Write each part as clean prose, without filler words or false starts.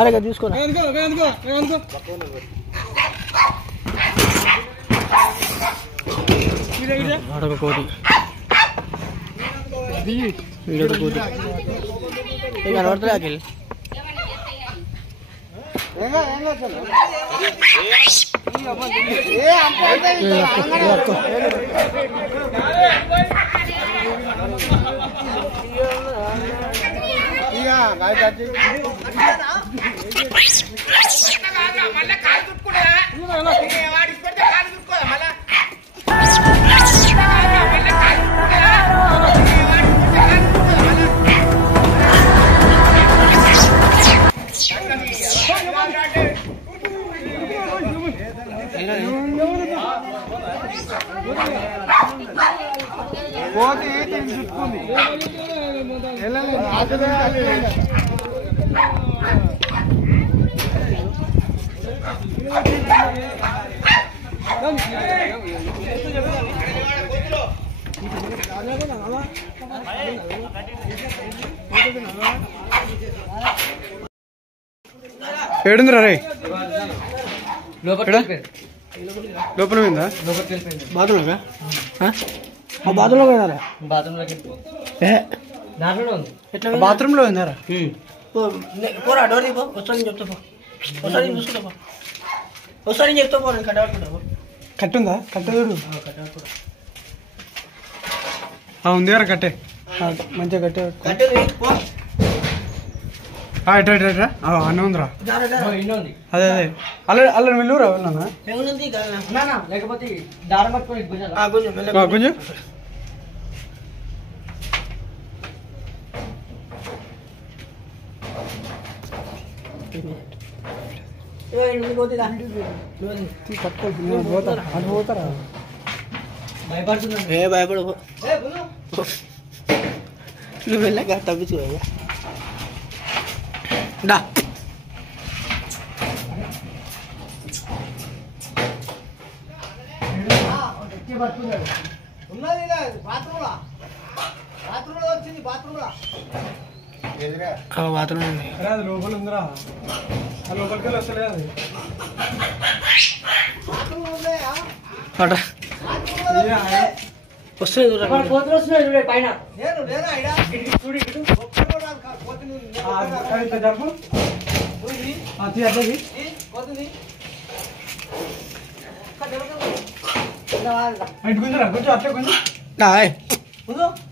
అరే తీసుకో కోటి కనబడుతుంది అఖిల్ ఏడుందిరా రే లోపల పోయిందా బాత్రూమ్ బాత్రూమ్ లో పోయిందారా పోరా డోర్ దిపో వస్తాను చెప్తా ఒకసారి చూసుకుంటా ఒకసారి చెప్తా పో కట్టబడుకుంటా కట్టుందా కట్టేదుడు ఉంది కదా కట్టే మంచిగా కట్టే ఎట్రా అన్న ఉందిరా అదే అదే అల్ల వెళ్ళురా వెళ్ళనా లేకపోతే దారం పట్టుకొని కొంచెం పోతారా భయపడుతున్నా భయపడు నువ్వు వెళ్ళాక తగ్గించు డా బాత్రూమ్ లోపల ఉందిరా లోపలికి వెళ్ళి వస్తలే అది వస్తున్నాయి పైన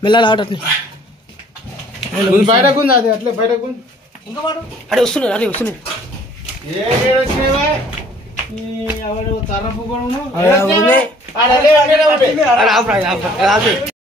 మెల్ల ఆటని బయటకు ఉంది అది అట్లే బయటకు అడే వస్తున్నాయి అదే వస్తున్నాయి తరపు కూడా